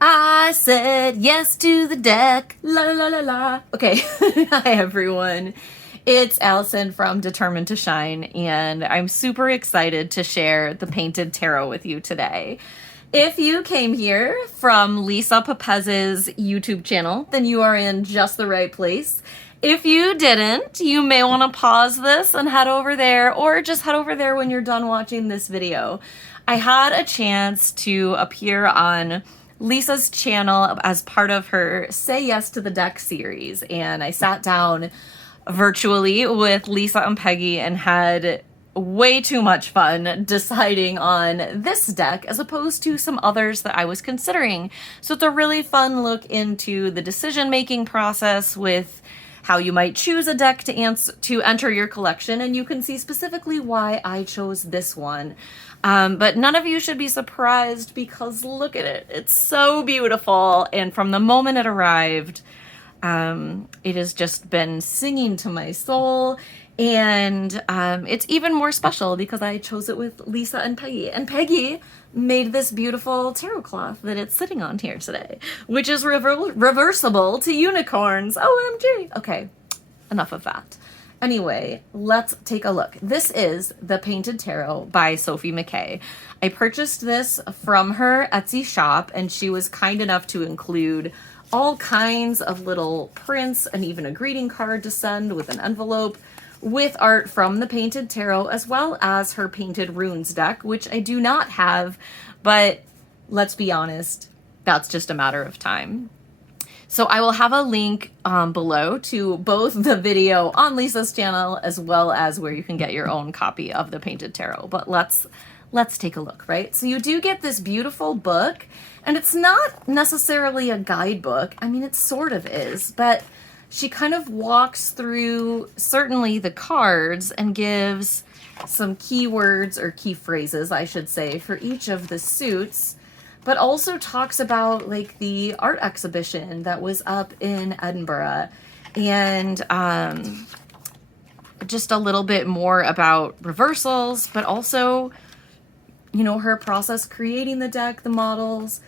I said yes to the deck. La la la la la. Okay. Hi, everyone. It's Allison from Determined to Shine, and I'm super excited to share the Painted Tarot with you today. If you came here from Lisa Pepez's YouTube channel, then you are in just the right place. If you didn't, you may want to pause this and head over there, or just head over there when you're done watching this video. I had a chance to appear on Lisa's channel as part of her Say Yes to the Deck series, and I sat down virtually with Lisa and Peggy and had way too much fun deciding on this deck as opposed to some others that I was considering. So it's a really fun look into the decision-making process with how you might choose a deck to enter your collection, and you can see specifically why I chose this one. But none of you should be surprised because look at it. It's so beautiful, and from the moment it arrived, it has just been singing to my soul, and it's even more special because I chose it with Lisa and Peggy. And Peggy made this beautiful tarot cloth that it's sitting on here today, which is reversible to unicorns. OMG. Okay, enough of that. Anyway, let's take a look. This is the Painted Tarot by Sophie Mckay. I purchased this from her Etsy shop, and she was kind enough to include all kinds of little prints and even a greeting card to send with an envelope with art from the Painted Tarot, as well as her Painted Runes deck, which I do not have, but let's be honest, that's just a matter of time. So I will have a link below to both the video on Lisa's channel as well as where you can get your own copy of the Painted Tarot. But let's take a look, right? So you do get this beautiful book, and it's not necessarily a guidebook. I mean, it sort of is, but she kind of walks through certainly the cards and gives some keywords or key phrases, I should say, for each of the suits, but also talks about like the art exhibition that was up in Edinburgh, and just a little bit more about reversals, but also, you know, her process creating the deck, the models,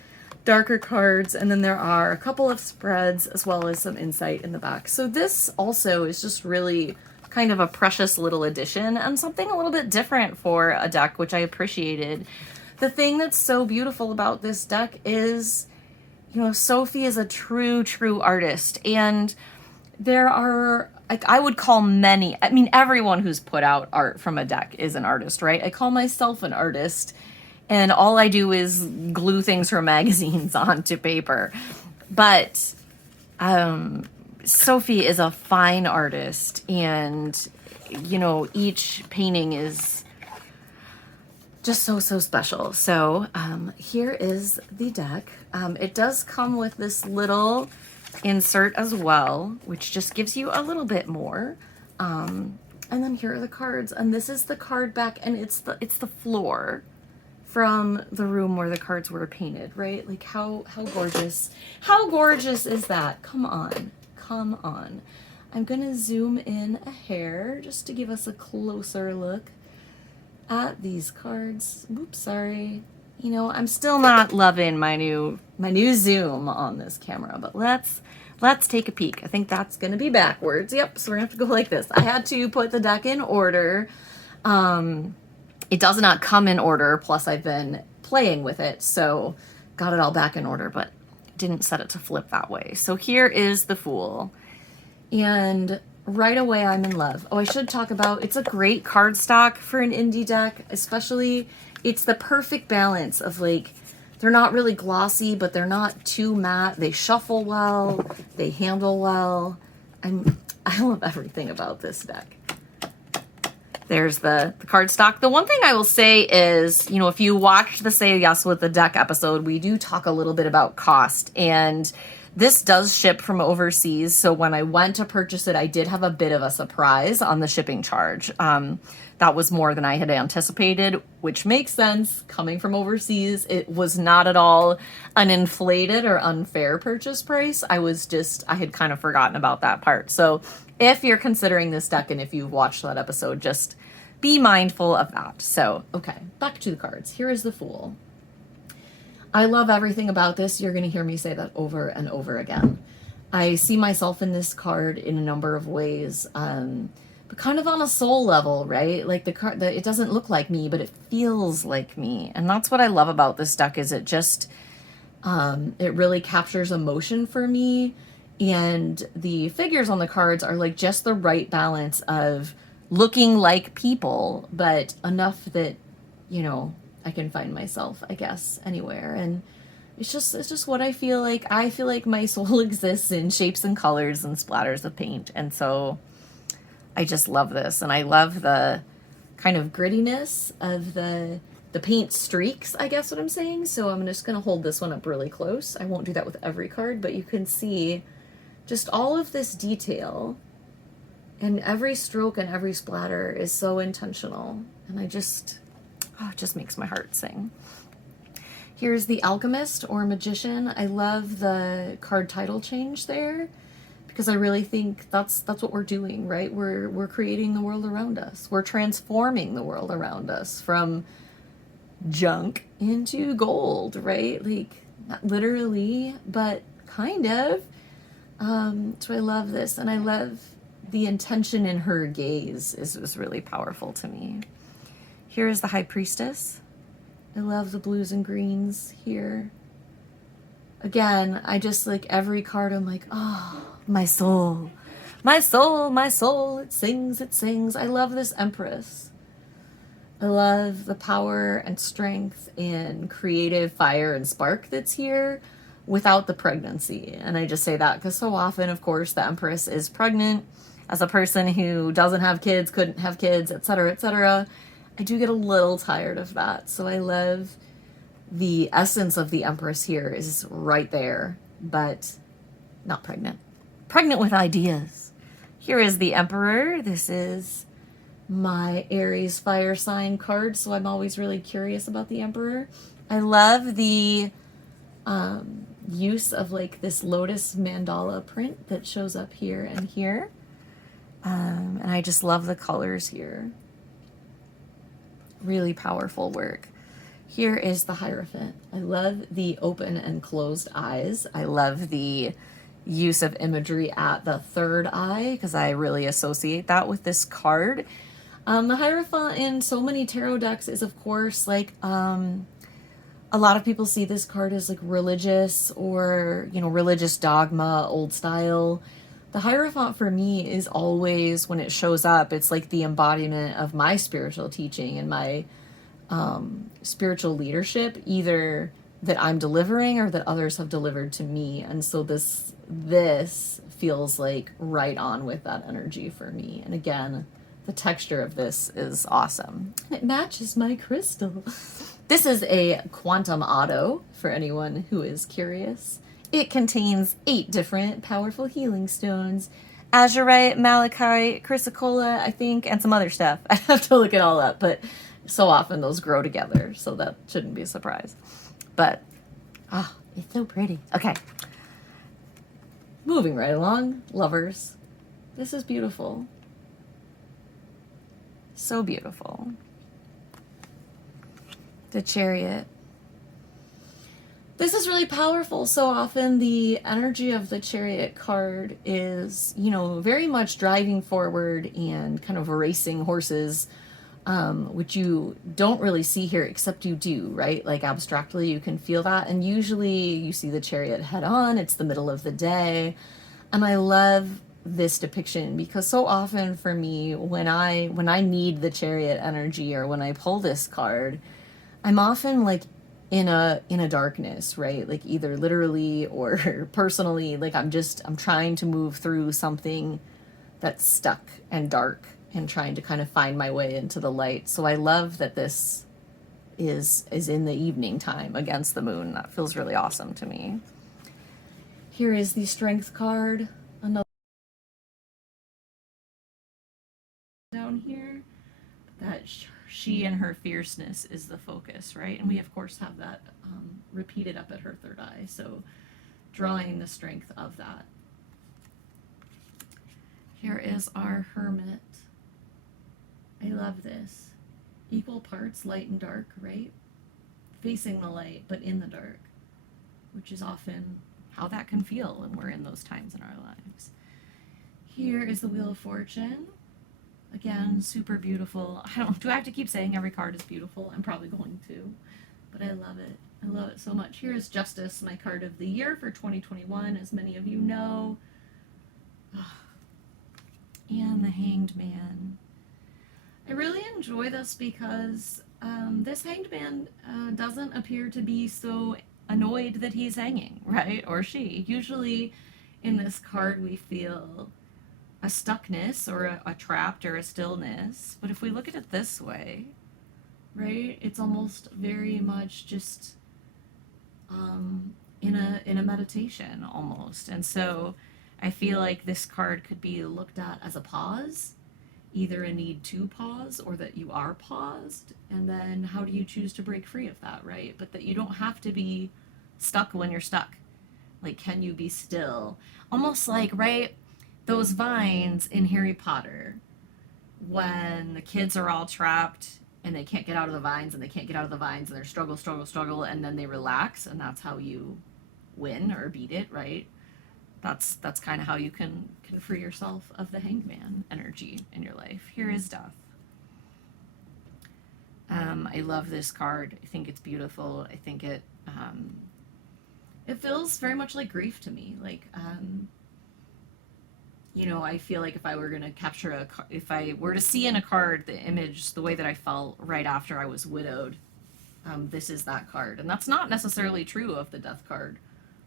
darker cards, and then there are a couple of spreads as well as some insight in the back. So this also is just really kind of a precious little addition and something a little bit different for a deck, which I appreciated. The thing that's so beautiful about this deck is, you know, Sophie is a true artist, and there are, like, I would call many, I mean, everyone who's put out art from a deck is an artist, right? I call myself an artist, and all I do is glue things from magazines onto paper. But Sophie is a fine artist, and, you know, each painting is just so special. So here is the deck. It does come with this little insert as well, which just gives you a little bit more. And then here are the cards, and this is the card back, and it's the floor from the room where the cards were painted, right? Like how gorgeous is that? Come on. I'm gonna zoom in a hair just to give us a closer look at these cards. Oops, sorry. You know, I'm still not loving my new zoom on this camera, but let's take a peek. I think that's gonna be backwards. Yep, so we're gonna have to go like this. I had to put the deck in order. It does not come in order, plus I've been playing with it, so got it all back in order, but didn't set it to flip that way. So here is the Fool, and right away I'm in love. Oh, I should talk about, it's a great cardstock for an indie deck, especially, it's the perfect balance of, like, they're not really glossy, but they're not too matte. They shuffle well, they handle well. I love everything about this deck. There's the cardstock. The one thing I will say is, you know, if you watched the Say Yes with the Deck episode, we do talk a little bit about cost, and this does ship from overseas. So when I went to purchase it, I did have a bit of a surprise on the shipping charge. That was more than I had anticipated, which makes sense. Coming from overseas, it was not at all an inflated or unfair purchase price. I had kind of forgotten about that part. So if you're considering this deck and if you've watched that episode, just be mindful of that. So, okay, back to the cards. Here is the Fool. I love everything about this. You're going to hear me say that over and over again. I see myself in this card in a number of ways, but kind of on a soul level, right? Like the card, it doesn't look like me, but it feels like me. And that's what I love about this deck is it just, it really captures emotion for me. And the figures on the cards are like just the right balance of looking like people, but enough that, you know, I can find myself, I guess, anywhere. And it's just what I feel like. I feel like my soul exists in shapes and colors and splatters of paint. And so I just love this. And I love the kind of grittiness of the paint streaks, I guess what I'm saying. So I'm just going to hold this one up really close. I won't do that with every card, but you can see just all of this detail, and every stroke and every splatter is so intentional. And I just, oh, it just makes my heart sing. Here's the Alchemist or Magician. I love the card title change there because I really think that's what we're doing, right? We're creating the world around us. We're transforming the world around us from junk into gold, right? Like not literally, but kind of. So I love this, and I love the intention in her gaze is really powerful to me. Here is the High Priestess. I love the blues and greens here. Again, I just like every card, I'm like, oh, my soul, my soul, my soul. It sings, it sings. I love this Empress. I love the power and strength and creative fire and spark that's here without the pregnancy. And I just say that because so often, of course, the Empress is pregnant. As a person who doesn't have kids, couldn't have kids, etc., etc., I do get a little tired of that. So I love the essence of the Empress here is right there, but not pregnant. Pregnant with ideas. Here is the Emperor. This is my Aries fire sign card, so I'm always really curious about the Emperor. I love the use of like this lotus mandala print that shows up here and here. And I just love the colors here. Really powerful work. Here is the Hierophant. I love the open and closed eyes. I love the use of imagery at the third eye because I really associate that with this card. The Hierophant in so many tarot decks is, of course, like a lot of people see this card as like religious or, you know, religious dogma, old style. The Hierophant for me is always, when it shows up, it's like the embodiment of my spiritual teaching and my spiritual leadership, either that I'm delivering or that others have delivered to me. And so this feels like right on with that energy for me. And again, the texture of this is awesome. And it matches my crystal. This is a quantum auto for anyone who is curious. It contains 8 different powerful healing stones. Azurite, Malachite, Chrysocolla, I think, and some other stuff. I have to look it all up, but so often those grow together, so that shouldn't be a surprise. But, oh, it's so pretty. Okay. Moving right along, lovers. This is beautiful. So beautiful. The Chariot. This is really powerful. So often the energy of the Chariot card is, you know, very much driving forward and kind of racing horses, which you don't really see here, except you do, right? Like abstractly, you can feel that. And usually you see the Chariot head on. It's the middle of the day. And I love this depiction because so often for me, when I need the Chariot energy or when I pull this card, I'm often like in a darkness, right? Like either literally or personally, like I'm trying to move through something that's stuck and dark and trying to kind of find my way into the light. So I love that this is in the evening time against the moon. That feels really awesome to me. Here is the Strength card. Another down here. That she and her fierceness is the focus, right? And we, of course, have that repeated up at her third eye. So drawing the strength of that. Here is our Hermit. I love this. Equal parts light and dark, right? facing the light, but in the dark, which is often how that can feel when we're in those times in our lives. Here is the Wheel of Fortune. Again, super beautiful. Do I have to keep saying every card is beautiful? I'm probably going to, but I love it. I love it so much. Here is Justice, my card of the year for 2021, as many of you know. And the Hanged Man. I really enjoy this because this Hanged Man doesn't appear to be so annoyed that he's hanging, right? Or she. Usually in this card we feel a stuckness or a trapped or a stillness. But if we look at it this way, right, it's almost very much just in a meditation almost. And so I feel like this card could be looked at as a pause, either a need to pause or that you are paused. And then how do you choose to break free of that, right? But that you don't have to be stuck when you're stuck. Like, can you be still? Almost like, right, those vines in Harry Potter, when the kids are all trapped and they can't get out of the vines and they can't get out of the vines and they're struggle, and then they relax, and that's how you win or beat it, right? That's kind of how you can free yourself of the Hanged Man energy in your life. Here is Death. I love this card. I think it's beautiful. I think it feels very much like grief to me. Like, you know, I feel like if I were going to capture if I were to see in a card the image, the way that I felt right after I was widowed, this is that card. And that's not necessarily true of the Death card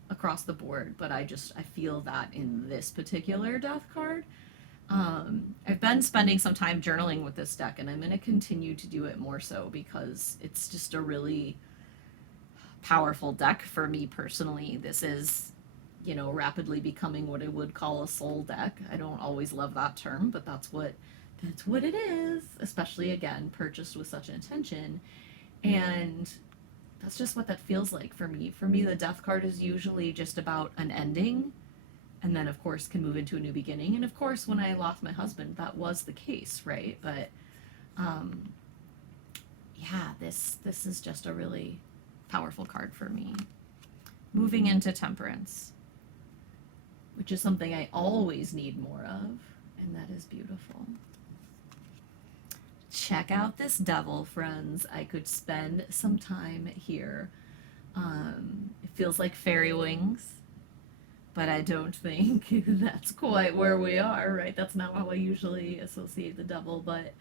across the board, but I feel that in this particular Death card. I've been spending some time journaling with this deck, and I'm going to continue to do it more so because it's just a really powerful deck for me personally. This is, you know, rapidly becoming what I would call a soul deck. I don't always love that term, but that's what it is, especially again purchased with such intention. And that's just what that feels like for me. For me, the Death card is usually just about an ending, and then of course can move into a new beginning. And of course, when I lost my husband, that was the case, right? But yeah, this is just a really powerful card for me. Moving into Temperance, which is something I always need more of, and that is beautiful. Check out this Devil, friends. I could spend some time here. It feels like fairy wings, but I don't think that's quite where we are, right? That's not how I usually associate the Devil, but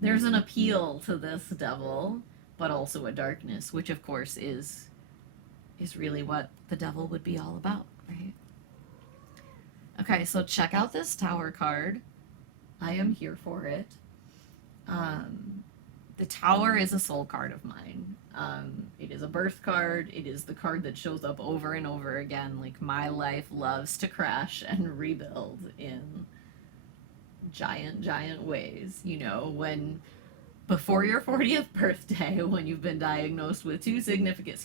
there's an appeal to this Devil, but also a darkness, which of course is really what the Devil would be all about, right? Okay, so check out this Tower card. I am here for it. The Tower is a soul card of mine. It is a birth card. It is the card that shows up over and over again. Like, my life loves to crash and rebuild in giant ways. You know, when before your 40th birthday, when you've been diagnosed with three significant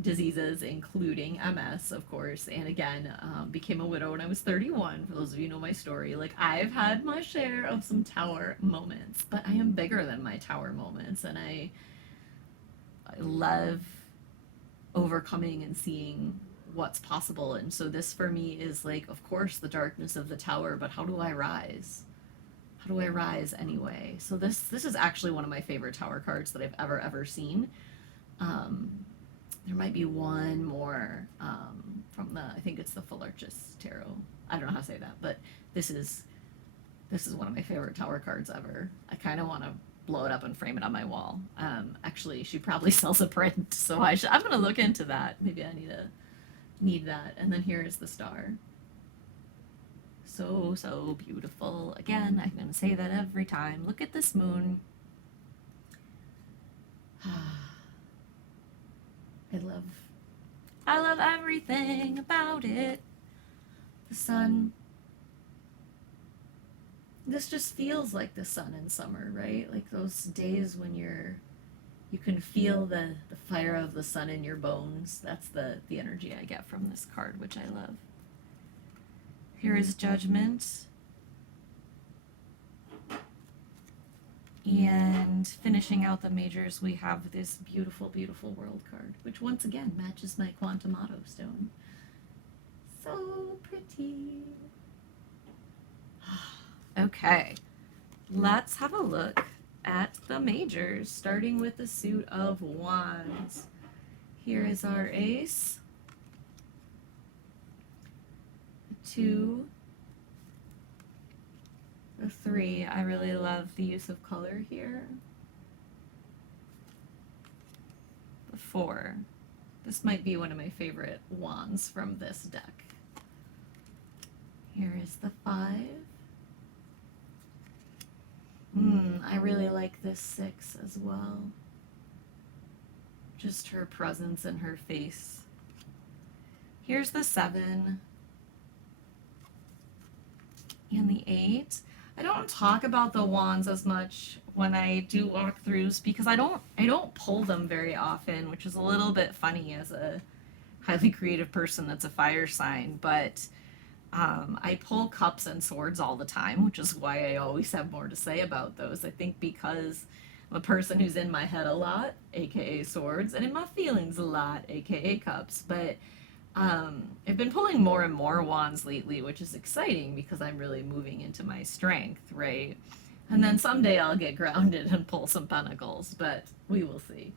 diseases, including MS, of course, and again, became a widow when I was 31, for those of you who know my story. Like, I've had my share of some Tower moments, but I am bigger than my Tower moments, and I love overcoming and seeing what's possible. And so this for me is like, of course, the darkness of the Tower, but how do I rise? How do I rise anyway? So this is actually one of my favorite Tower cards that I've ever seen. There might be one more from I think it's the Philurchus Tarot. I don't know how to say that, but this is one of my favorite Tower cards ever. I kind of want to blow it up and frame it on my wall. Actually, she probably sells a print, so I'm going to look into that. Maybe I need that. And then here is the Star. So beautiful. Again, I'm going to say that every time. Look at this moon. I love everything about it. The sun. This just feels like the sun in summer, right? Like those days when you can feel the fire of the sun in your bones. That's the energy I get from this card, which I love. Here is Judgment. And finishing out the majors, we have this beautiful, beautiful world card, which once again matches my quantum auto stone. So pretty. Okay, let's have a look at the majors, starting with the suit of wands. Here is our ace, 2, the 3. I really love the use of color here. The 4. This might be one of my favorite wands from this deck. Here is the 5. I really like this 6 as well. Just her presence and her face. Here's the 7. And the 8. I don't talk about the wands as much when I do walkthroughs because I don't pull them very often, which is a little bit funny as a highly creative person that's a fire sign, but I pull cups and swords all the time, which is why I always have more to say about those. I think because I'm a person who's in my head a lot, aka swords, and in my feelings a lot, aka cups, but I've been pulling more and more wands lately, which is exciting because I'm really moving into my strength, right? And then someday I'll get grounded and pull some pentacles, but we will see.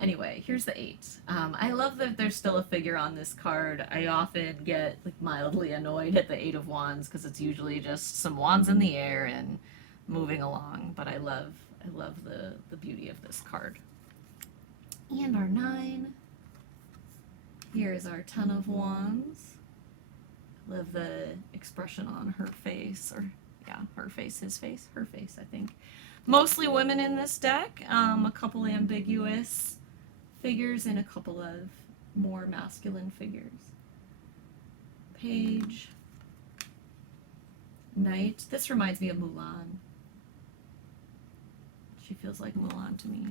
Anyway, here's the 8. I love that there's still a figure on this card. I often get like mildly annoyed at the 8 of wands because it's usually just some wands in the air and moving along, but I love the beauty of this card. And our 9. Here is our 10 of wands. I love the expression on her face, or yeah, her face, his face, her face, I think. Mostly women in this deck, a couple ambiguous figures and a couple of more masculine figures. Page. Knight. This reminds me of Mulan. She feels like Mulan to me.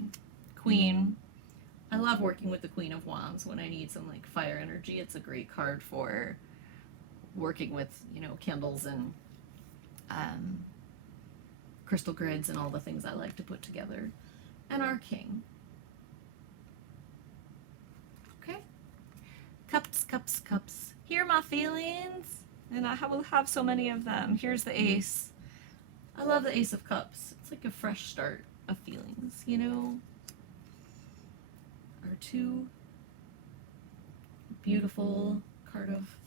Queen. I love working with the Queen of Wands when I need some like fire energy. It's a great card for working with, you know, candles and crystal grids and all the things I like to put together. And our King. Okay. Cups, cups, cups. Here are my feelings. And I will have so many of them. Here's the Ace. I love the Ace of Cups. It's like a fresh start of feelings, you know? Our 2. Beautiful card of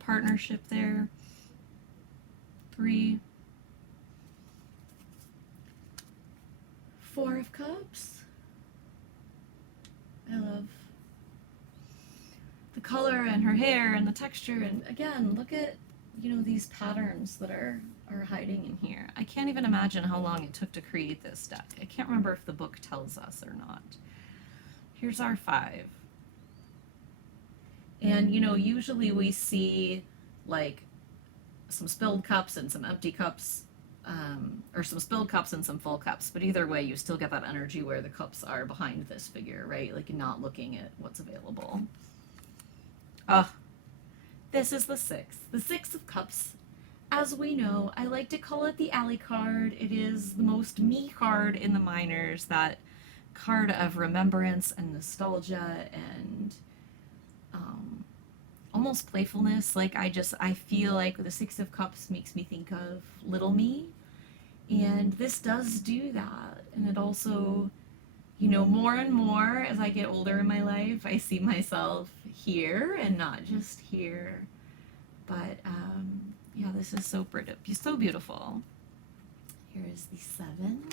partnership there. 3. 4 of Cups. I love the color and her hair and the texture, and again, look at, you know, these patterns that are hiding in here. I can't even imagine how long it took to create this deck. I can't remember if the book tells us or not. Here's our 5. And, you know, usually we see like some spilled cups and some empty cups, or some spilled cups and some full cups, but either way you still get that energy where the cups are behind this figure, right? Like you're not looking at what's available. Oh, this is the 6. The 6 of Cups. As we know, I like to call it the alley card. It is the most me card in the minors, that card of remembrance and nostalgia and almost playfulness. Like I feel like the 6 of Cups makes me think of little me, and this does do that. And it also, you know, more and more as I get older in my life, I see myself here and not just here. But yeah, this is so beautiful. Here is the 7.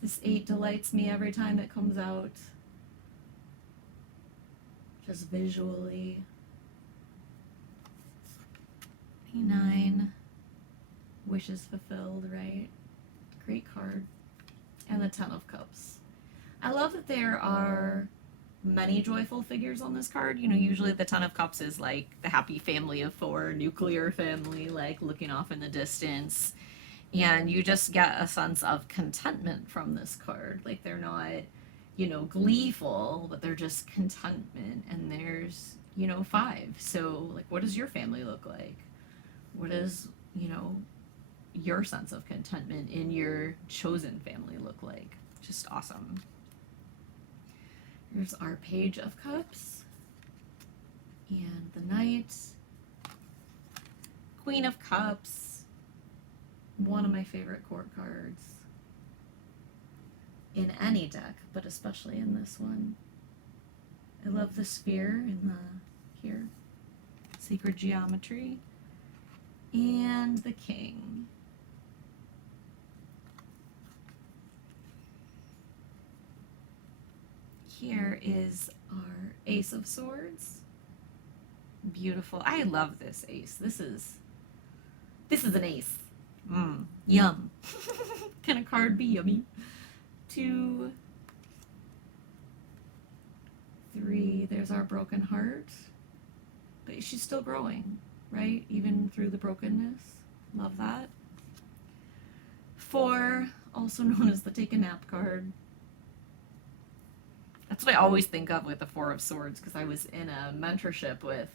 This 8 delights me every time it comes out. Just visually. 9. Wishes fulfilled, right? Great card. And the 10 of Cups. I love that there are many joyful figures on this card. You know, usually the 10 of Cups is like the happy family of 4, nuclear family, like looking off in the distance. And you just get a sense of contentment from this card. Like they're not, you know, gleeful, but they're just contentment. And there's, you know, 5. So like, what does your family look like? What does, you know, your sense of contentment in your chosen family look like? Just awesome. Here's our Page of Cups and the Knight, Queen of Cups, one of my favorite court cards in any deck, but especially in this one. I love the sphere in the here, sacred geometry, and the King. Here is our Ace of Swords. Beautiful. I love this ace. This is an ace. Yum. Can a card be yummy? 2, 3. There's our broken heart. But she's still growing, right? Even through the brokenness. Love that. 4, also known as the Take a Nap card. That's what I always think of with the 4 of Swords, because I was in a mentorship with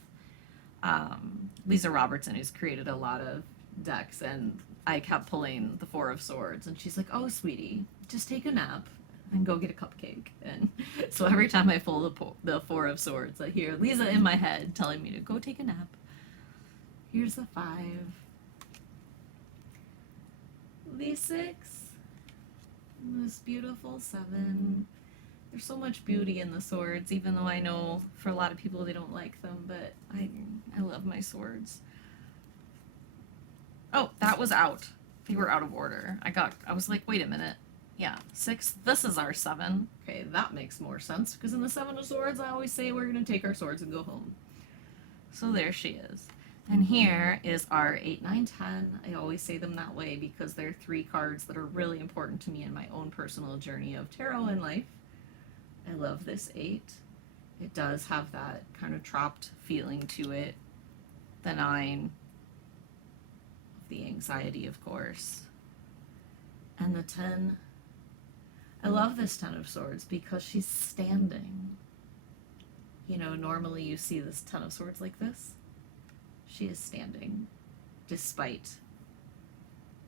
Lisa Robertson, who's created a lot of decks, and I kept pulling the 4 of Swords, and she's like, "Oh, sweetie, just take a nap and go get a cupcake." And so every time I pull the 4 of Swords, I hear Lisa in my head telling me to go take a nap. Here's the 5. The 6. This beautiful 7. There's so much beauty in the swords, even though I know for a lot of people they don't like them, but I love my swords. Oh, that was out. They were out of order. I was like, wait a minute. Yeah, 6. This is our 7. Okay, that makes more sense, because in the 7 of Swords, I always say we're going to take our swords and go home. So there she is. And here is our 8, 9, 10. I always say them that way because they're 3 cards that are really important to me in my own personal journey of tarot and life. I love this 8. It does have that kind of trapped feeling to it. The 9, the anxiety, of course. And the 10, I love this 10 of Swords because she's standing. You know, normally you see this 10 of Swords like this. She is standing despite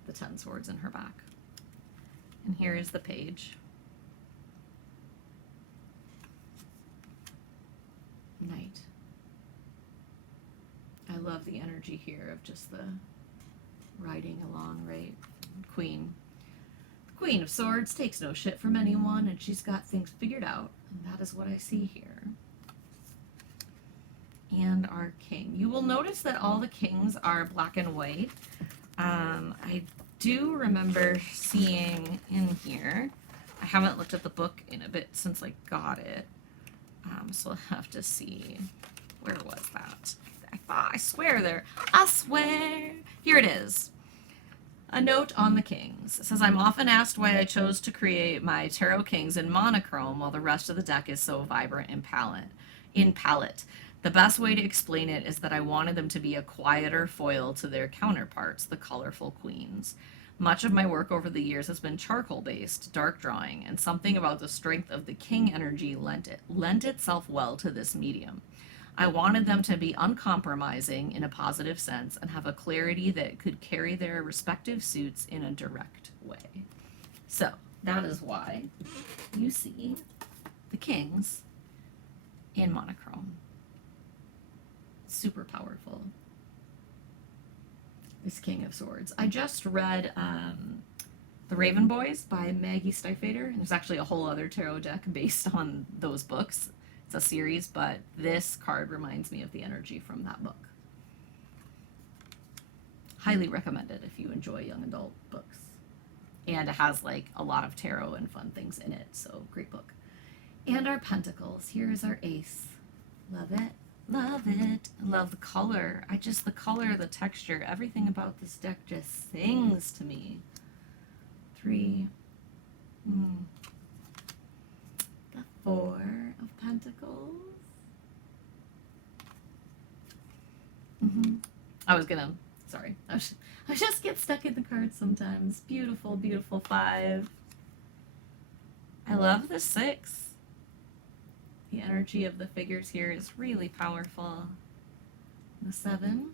the 10 swords in her back. And here is the Page. Knight. I love the energy here of just the riding along, right? Queen. The Queen of Swords takes no shit from anyone, and she's got things figured out, and that is what I see here. And our King. You will notice that all the kings are black and white. I do remember seeing in here, I haven't looked at the book in a bit since I got it. So I'll have to see, where was that? I swear here it is. A note on the kings. It says, I'm often asked why I chose to create my tarot kings in monochrome while the rest of the deck is so vibrant in palette. The best way to explain it is that I wanted them to be a quieter foil to their counterparts, the colorful queens. Much of my work over the years has been charcoal-based, dark drawing, and something about the strength of the king energy lent itself well to this medium. I wanted them to be uncompromising in a positive sense and have a clarity that could carry their respective suits in a direct way. So that is why you see the kings in monochrome. Super powerful. This King of Swords. I just read The Raven Boys by Maggie Stiefvater, and there's actually a whole other tarot deck based on those books. It's a series, but this card reminds me of the energy from that book. Highly recommended if you enjoy young adult books. And it has like a lot of tarot and fun things in it, so great book. And our Pentacles. Here is our Ace. Love it. Love it. I love the color. The color, the texture, everything about this deck just sings to me. 3. The 4 of Pentacles. I just get stuck in the cards sometimes. Beautiful, beautiful 5. I love the 6. The energy of the figures here is really powerful. The 7.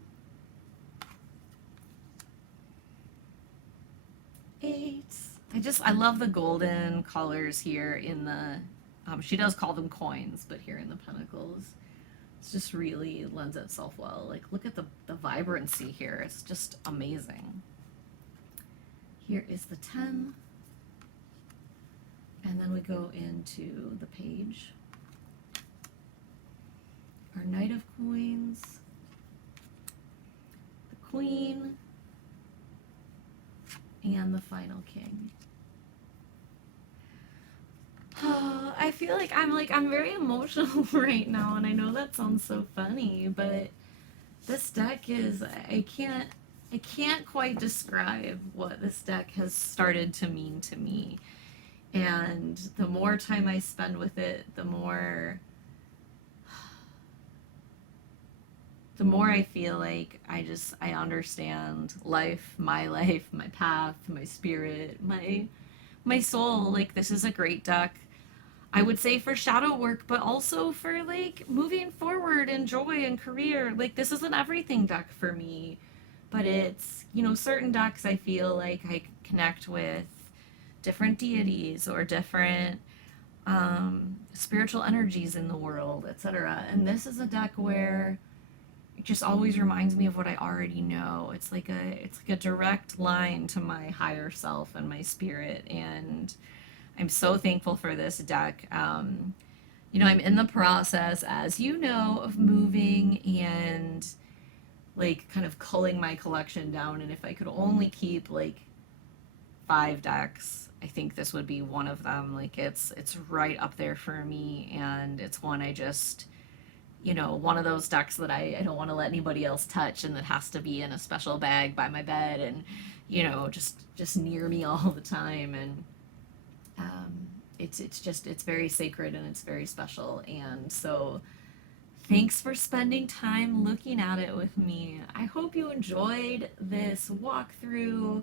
I love the golden colors here in the, she does call them coins, but here in the Pentacles, it's just really lends itself well. Like, look at the vibrancy here. It's just amazing. Here is the 10. And then we go into the page. Our Knight of Coins, the Queen, and the final King. Oh, I feel like I'm very emotional right now, and I know that sounds so funny, but this deck is, I can't quite describe what this deck has started to mean to me. And the more time I spend with it, the more I feel like I understand life, my path, my spirit, my soul. Like, this is a great deck, I would say, for shadow work, but also for like moving forward and joy and career. Like, this is an everything deck for me. But it's, you know, certain decks I feel like I connect with different deities or different spiritual energies in the world, etc. And this is a deck where it just always reminds me of what I already know. It's like a direct line to my higher self and my spirit, and I'm so thankful for this deck. You know, I'm in the process, as you know, of moving and like kind of culling my collection down, and if I could only keep like 5 decks, I think this would be one of them. Like, it's right up there for me, and it's one I just, you know, one of those decks that I don't want to let anybody else touch, and that has to be in a special bag by my bed, and, you know, just near me all the time. And it's very sacred, and it's very special. And so thanks for spending time looking at it with me. I hope you enjoyed this walkthrough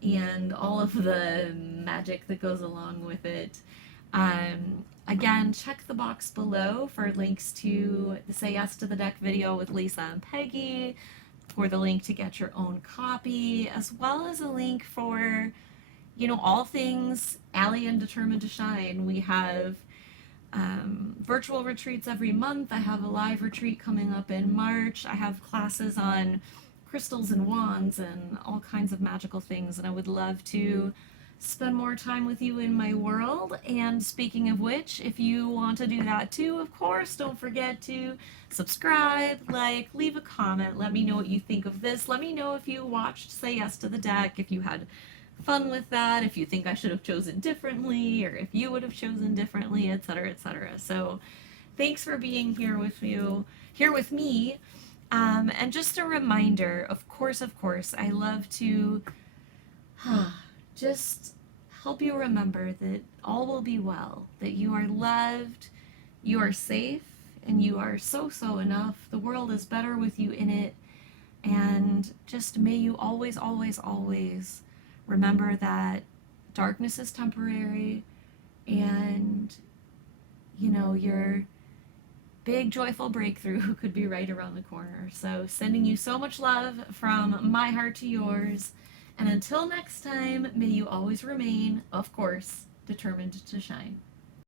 and all of the magic that goes along with it. Again, check the box below for links to the Say Yes to the Deck video with Lisa and Peggy, for the link to get your own copy, as well as a link for, you know, all things Allie and Determined to Shine. We have virtual retreats every month. I have a live retreat coming up in March. I have classes on crystals and wands and all kinds of magical things, and I would love to spend more time with you in my world. And speaking of which, if you want to do that too, of course, don't forget to subscribe, like, leave a comment, let me know what you think of this. Let me know if you watched Say Yes to the Deck, if you had fun with that, if you think I should have chosen differently, or if you would have chosen differently, etc., etc. So thanks for being here with me. And just a reminder, of course, I love to just help you remember that all will be well, that you are loved, you are safe, and you are so enough. The world is better with you in it. And just may you always, always, always remember that darkness is temporary, and, you know, your big joyful breakthrough could be right around the corner. So sending you so much love from my heart to yours. And until next time, may you always remain, of course, determined to shine.